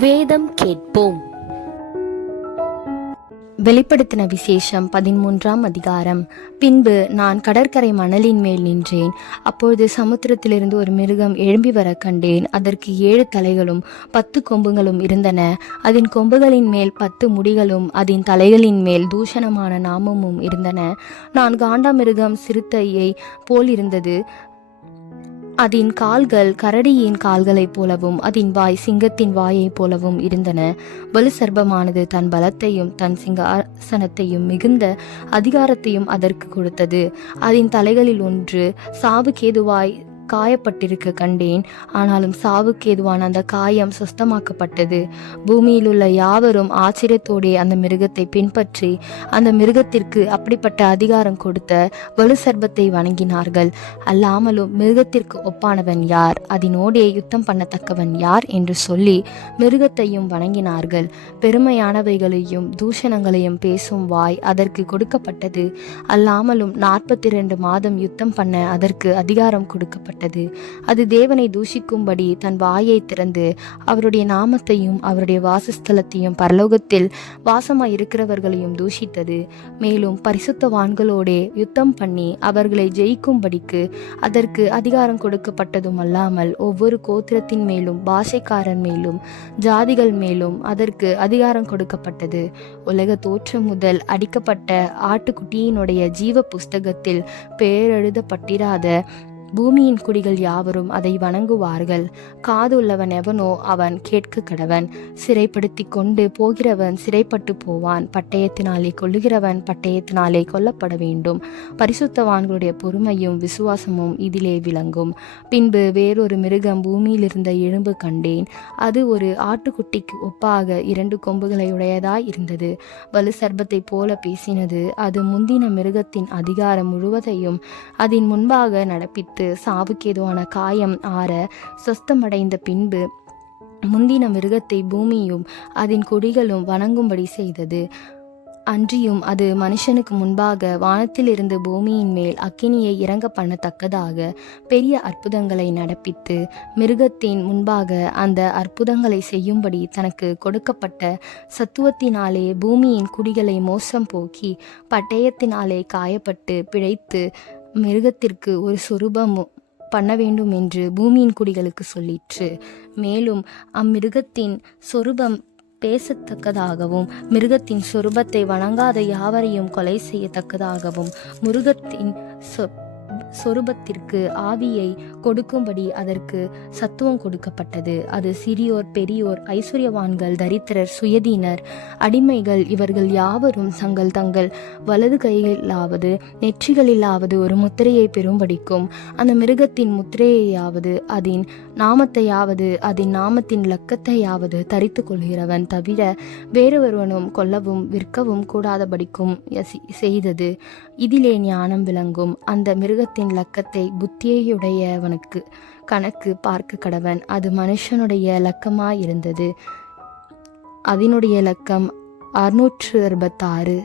வேதம் கேட்போம். வெளிப்படுத்தின விசேஷம் பதிமூன்றாம் அதிகாரம். பின்பு நான் கடற்கரை மணலின் மேல் நின்றேன். அப்பொழுது சமுத்திரத்திலிருந்து ஒரு மிருகம் எழும்பி வர கண்டேன். அதற்கு ஏழு தலைகளும் பத்து கொம்புகளும் இருந்தன. அதன் கொம்புகளின் மேல் பத்து முடிகளும் அதன் தலைகளின் மேல் தூஷணமான நாமமும் இருந்தன. நான் காண்டாமிருகம் சிறுத்தையை போல் இருந்தது அதன் கால்கள் கரடியின் கால்களைப் போலவும் அதன் வாய் சிங்கத்தின் வாயைப் போலவும் இருந்தன. வலு தன் பலத்தையும் தன் சிங்காசனத்தையும் மிகுந்த அதிகாரத்தையும் அதற்கு கொடுத்தது. அதன் தலைகளில் ஒன்று சாவுக்கேதுவாய் காயப்பட்டிருக்க கண்டேன். ஆனாலும் சாவுக்கேதுவான அந்த காயம் சுஸ்தமாக்கப்பட்டது. பூமியில் உள்ள யாவரும் ஆச்சரியத்தோடே அந்த மிருகத்தை பின்பற்றி அந்த மிருகத்திற்கு அப்படிப்பட்ட அதிகாரம் கொடுத்த வலு சர்பத்தை வணங்கினார்கள். அல்லாமலும் மிருகத்திற்கு ஒப்பானவன் யார்? அதனோடே யுத்தம் பண்ணத்தக்கவன் யார் என்று சொல்லி மிருகத்தையும் வணங்கினார்கள். பெருமையானவைகளையும் தூஷணங்களையும் பேசும் வாய் அதற்கு கொடுக்கப்பட்டது. அல்லாமலும் நாற்பத்தி ரெண்டு மாதம் யுத்தம் பண்ண அதற்கு அதிகாரம் கொடுக்கப்பட்டது. அது தேவனை தூஷிக்கும்படி தன் வாயை திறந்து அவருடைய நாமத்தையும் அவருடைய வாசஸ்தலத்தையும் பரலோகத்தில் வாசமாய் இருக்கிறவர்களையும் தூஷித்தது. மேலும் பரிசுத்தவான்களோடே யுத்தம் பண்ணி அவர்களை ஜெயிக்கும்படிக்கு அதற்கு அதிகாரம் கொடுக்கப்பட்டதும் அல்லாமல் ஒவ்வொரு கோத்திரத்தின் மேலும் பாஷைக்காரன் மேலும் ஜாதிகள் மேலும் அதற்கு அதிகாரம் கொடுக்கப்பட்டது. உலக தோற்றம் முதல் அடிக்கப்பட்ட ஆட்டுக்குட்டியினுடைய ஜீவ புஸ்தகத்தில் பெயரெழுதப்பட்டிராத பூமியின் குடிகள் யாவரும் அதை வணங்குவார்கள். காதுள்ளவன் எவனோ அவன் கேட்க கடவன். சிறைப்படுத்தி கொண்டு போகிறவன் சிறைப்பட்டு போவான். பட்டயத்தினாலே கொள்ளுகிறவன் பட்டயத்தினாலே கொல்லப்பட வேண்டும். பரிசுத்தவான்களுடைய பொறுமையும் விசுவாசமும் இதிலே விளங்கும். பின்பு வேறொரு மிருகம் பூமியில் இருந்த எலும்பு கண்டேன். அது ஒரு ஆட்டுக்குட்டிக்கு ஒப்பாக இரண்டு கொம்புகளை உடையதாய் இருந்தது. வலு சர்பத்தை போல பேசினது. அது முந்தின மிருகத்தின் அதிகாரம் முழுவதையும் அதன் முன்பாக நடப்பித்து சாவுக்கேதுவான காயம் ஆற சொஸ்தமடைந்த பின்பு முந்தின மிருகத்தை பூமியும் அதன் கொடிகளும் வணங்கும்படி செய்தது. அன்றியும் அது மனுஷனுக்கு முன்பாக வானத்திலிருந்து பூமியின் மேல் அக்கினியை இறங்க பண்ணத்தக்கதாக பெரிய அற்புதங்களை நடப்பித்து மிருகத்தின் முன்பாக அந்த அற்புதங்களை செய்யும்படி தனக்கு கொடுக்கப்பட்ட சத்துவத்தினாலே பூமியின் குடிகளை மோசம் போக்கி பட்டயத்தினாலே காயப்பட்டு பிழைத்து மிருகத்திற்கு ஒரு சொரூபம் பண்ண வேண்டும் என்று பூமியின் குடிகளுக்கு சொல்லிற்று. மேலும் அம்மிருகத்தின் சொரூபம் பேசத்தக்கதாகவும் மிருகத்தின் சொரூபத்தை வணங்காத யாவரையும் கொலை செய்யத்தக்கதாகவும் மிருகத்தின் சொ சொரூபத்திற்கு ஆவியை கொடுக்கும்படி அதற்கு சத்துவம் கொடுக்கப்பட்டது. அது சிறியோர் பெரியோர் ஐஸ்வர்யவான்கள் தரித்திரர் சுயதீனர் அடிமைகள் இவர்கள் யாவரும் தங்கள் தங்கள் வலது கையிலாவது நெற்றிகளிலாவது ஒரு முத்திரையை பெறும்படிக்கும் அந்த மிருகத்தின் முத்திரையாவது அதன் நாமத்தையாவது அதன் நாமத்தின் லக்கத்தையாவது தரித்து கொள்கிறவன் தவிர வேறொருவனும் கொல்லவும் விற்கவும் கூடாதபடிக்கும் செய்தது. இதிலே ஞானம் விளங்கும். அந்த மிருகத்தின் லக்கத்தை புத்தியையுடையவனுக்கு கணக்கு பார்க்க கடவன். அது மனுஷனுடைய லக்கமாயிருந்தது. அதனுடைய லக்கம் அறுநூற்று அறுபத்தாறு.